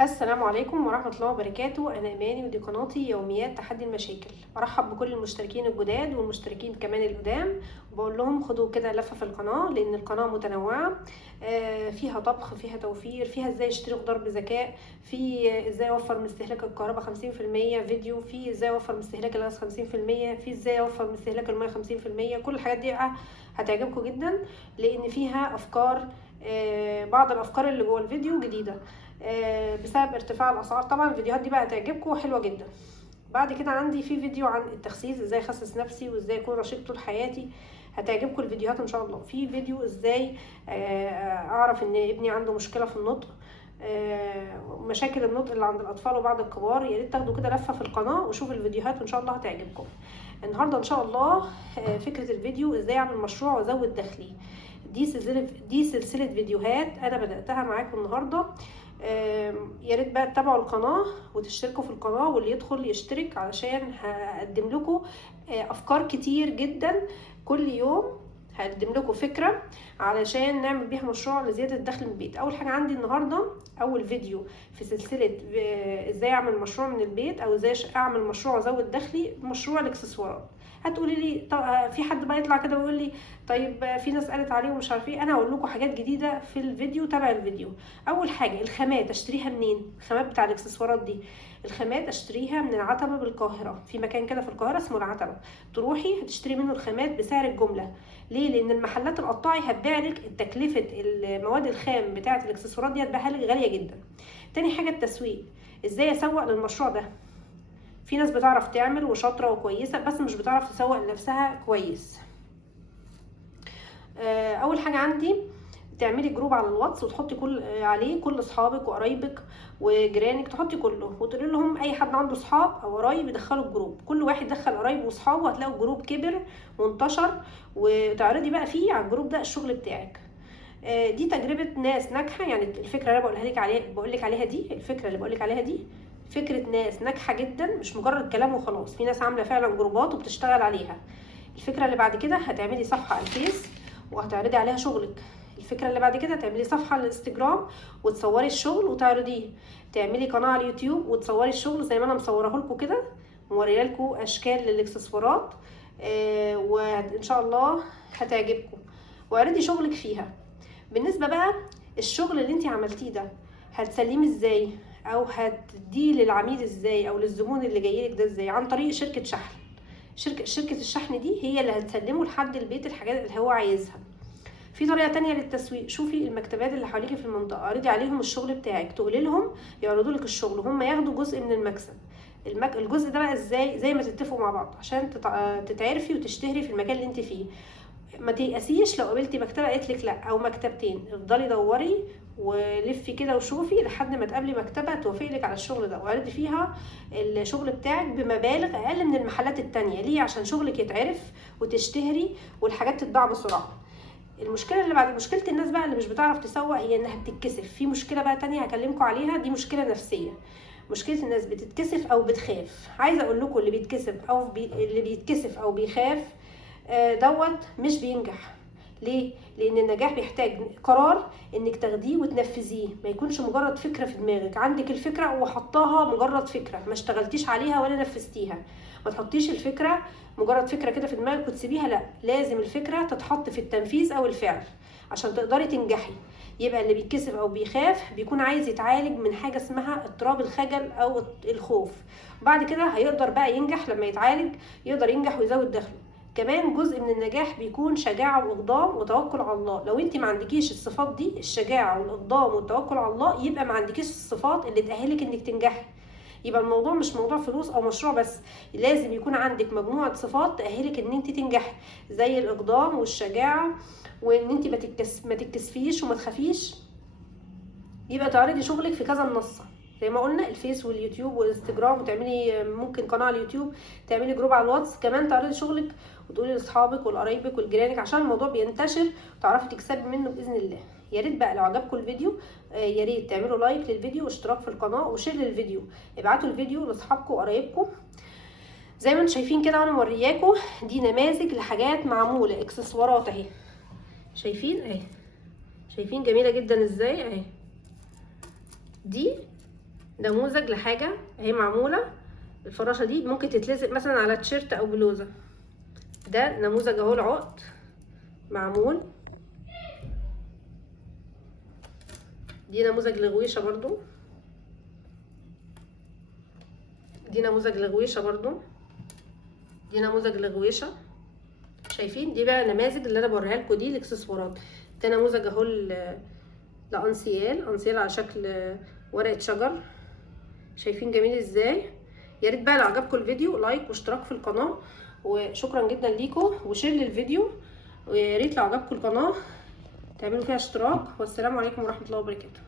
السلام عليكم ورحمة الله وبركاته. أنا إيماني ودي قناتي يوميات تحدي المشاكل. برحب بكل المشتركين الجداد والمشتركين كمان القدام، وبقول لهم خدوا كده لفة في القناة لأن القناة متنوعة. فيها طبخ، فيها توفير، فيها ازاي اشتري خضار بذكاء، في ازاي اوفر من استهلاك الكهرباء 50% فيديو، في ازاي اوفر من استهلاك الغاز 50%، في ازاي اوفر من استهلاك المياه 50%. كل الحاجات دي هتعجبكم جدا لأن فيها أفكار. بعض الأفكار اللي جوه الفيديو جديدة بسبب ارتفاع الاسعار. طبعا الفيديوهات دي بقى هتعجبكم وحلوه جدا. بعد كده عندي في فيديو عن التخسيس، ازاي اخسس نفسي وازاي اكون رشيق طول حياتي. هتعجبكم الفيديوهات ان شاء الله. في فيديو ازاي اعرف ان ابني عنده مشكله في النطق، مشاكل النطق اللي عند الاطفال وبعض الكبار. يا ريت تاخدوا كده لفه في القناه وشوفوا الفيديوهات وان شاء الله هتعجبكم. النهارده ان شاء الله فكره الفيديو ازاي اعمل مشروع وازود دخلي. دي سلسله فيديوهات انا بداتها معاكم النهارده. يا ريت بقى تتابعوا القناه وتشتركوا في القناه، واللي يدخل يشترك علشان هقدم لكم افكار كتير جدا كل يوم. هقدم لكم فكره علشان نعمل بيها مشروع لزياده الدخل من البيت. اول حاجه عندي النهارده اول فيديو في سلسله ازاي اعمل مشروع من البيت او ازاي اعمل مشروع وازود دخلي، مشروع الاكسسوارات. هتقولي لي في حد بقى يطلع كده ويقول لي طيب في ناس قالت عليه ومش عارف ايه. انا هقول لكم حاجات جديده في الفيديو، تابع الفيديو. اول حاجه الخامات اشتريها منين؟ الخامات بتاع الاكسسوارات دي، الخامات اشتريها من العتبه بالقاهره. في مكان كده في القاهره اسمه العتبه، تروحي هتشتري منه الخامات بسعر الجمله. ليه؟ لان المحلات القطاعي هتبيع لك تكلفه المواد الخام بتاعه الاكسسوارات دي، هتبيعها لك غاليه جدا. تاني حاجه التسويق، ازاي اسوق للمشروع ده. في ناس بتعرف تعمل وشاطره وكويسه بس مش بتعرف تسوق لنفسها كويس. اول حاجه عندي تعملي جروب على الواتس وتحطي عليه كل اصحابك وقرايبك وجيرانك، تحطي كله وتقولي لهم اي حد عنده اصحاب او قرايب يدخلوا الجروب. كل واحد دخل قرايبه واصحابه هتلاقوا الجروب كبر وانتشر، وتعرضي بقى فيه على الجروب ده الشغل بتاعك. دي تجربه ناس ناجحه. يعني الفكره اللي بقول لك عليها دي، الفكره اللي بقول لك عليها دي فكره ناس ناجحه جدا، مش مجرد كلام وخلاص. في ناس عامله فعلا جروبات وبتشتغل عليها. الفكره اللي بعد كده هتعملي صفحه على الفيس وهتعرضي عليها شغلك. الفكره اللي بعد كده تعملي صفحه على الانستجرام وتصوري الشغل وتعرضيه. تعملي قناه على اليوتيوب وتصوري الشغل زي ما انا مصوره لكم كده، موريه لكم اشكال للاكسسوارات. وان شاء الله هتعجبكم، واعرضي شغلك فيها. بالنسبه بقى الشغل اللي انت عملتيه ده هتسلميه ازاي او هتديه للعميل ازاي او للزبون اللي جايلك ده ازاي؟ عن طريق شركه شحن. شركة الشحن دي هي اللي هتسلمه لحد البيت الحاجات اللي هو عايزها. في طريقة تانية للتسويق، شوفي المكتبات اللي حواليكي في المنطقة، اعرضي عليهم الشغل بتاعك، تقولي لهم يعرضوا لك الشغل وهم ياخدوا جزء من المكسب. الجزء ده بقى ازاي؟ زي ما تتفقوا مع بعض عشان تتعرفي وتشتهري في المكان اللي انت فيه. ما تيأسيش لو قابلتي مكتبه قالت لك لا او مكتبتين، افضلي دوري ولفي كده وشوفي لحد ما تقابلي مكتبه توافق لك على الشغل ده، واعرضي فيها الشغل بتاعك بمبالغ اقل من المحلات التانية. ليه؟ عشان شغلك يتعرف وتشتهري والحاجات تتباع بسرعه. المشكله اللي بعد مشكله الناس بقى اللي مش بتعرف تسوق هي انها بتتكسف. في مشكله بقى تانية هكلمكم عليها، دي مشكله نفسيه. مشكله الناس بتتكسف او بتخاف. عايزه اقول لكم اللي بيتكسف او بيخاف دوت مش بينجح. ليه؟ لان النجاح بيحتاج قرار انك تاخديه وتنفذيه، ما يكونش مجرد فكره في دماغك. عندك الفكره وحطاها مجرد فكره، ما اشتغلتيش عليها ولا نفذتيها. ما تحطيش الفكره مجرد فكره كده في دماغك وتسيبيها، لا، لازم الفكره تتحط في التنفيذ او الفعل عشان تقدري تنجحي. يبقى اللي بيتكسف او بيخاف بيكون عايز يتعالج من حاجه اسمها اضطراب الخجل او الخوف. بعد كده هيقدر بقى ينجح. لما يتعالج يقدر ينجح ويزود دخله. كمان جزء من النجاح بيكون شجاعة وإقدام وتوكل على الله. لو انت ما عندكيش الصفات دي، الشجاعة والإقدام والتوكل على الله، يبقى ما عندكيش الصفات اللي تأهلك انك تنجحي. يبقى الموضوع مش موضوع فلوس او مشروع بس، لازم يكون عندك مجموعة صفات تأهلك ان انت تنجحي، زي الإقدام والشجاعة، وان انت ما تتكسفيش وما تخافيش. يبقى تعرضي شغلك في كذا منصة زي ما قلنا، الفيس واليوتيوب والانستجرام، وتعملي ممكن قناه على اليوتيوب، تعملي جروب على الواتس. كمان تعرضي شغلك وتقولي لاصحابك ولقرايبك ولجيرانك عشان الموضوع بينتشر وتعرفي تكسبي منه باذن الله. يا ريت بقى لو عجبكم الفيديو يا ريت تعملوا لايك للفيديو واشتراك في القناه وشير للفيديو. ابعتوا الفيديو لاصحابكم وقرايبكم. زي ما انتم شايفين كده وانا مورياكم، دي نماذج لحاجات معموله اكسسوارات اهي. شايفين اهي، شايفين جميله جدا ازاي اهي. دي نموذج لحاجه هي معموله. الفراشه دي ممكن تتلزق مثلا على تيشيرت او بلوزه. ده نموذج اهو العقد معمول. دي نموذج لغويشه برضو. دي نموذج لغويشه برضو. دي نموذج لغويشه. شايفين؟ دي بقى نماذج اللي انا بوريها لكم، دي الاكسسوارات. ده نموذج اهو لانسيال على شكل ورقه شجر. شايفين جميل ازاي؟ يا ريت بقى لو عجبكم الفيديو لايك واشتراك في القناه، وشكرا جدا ليكم، وشير للفيديو. ويا ريت لو عجبكم القناه تعملوا فيها اشتراك. والسلام عليكم ورحمه الله وبركاته.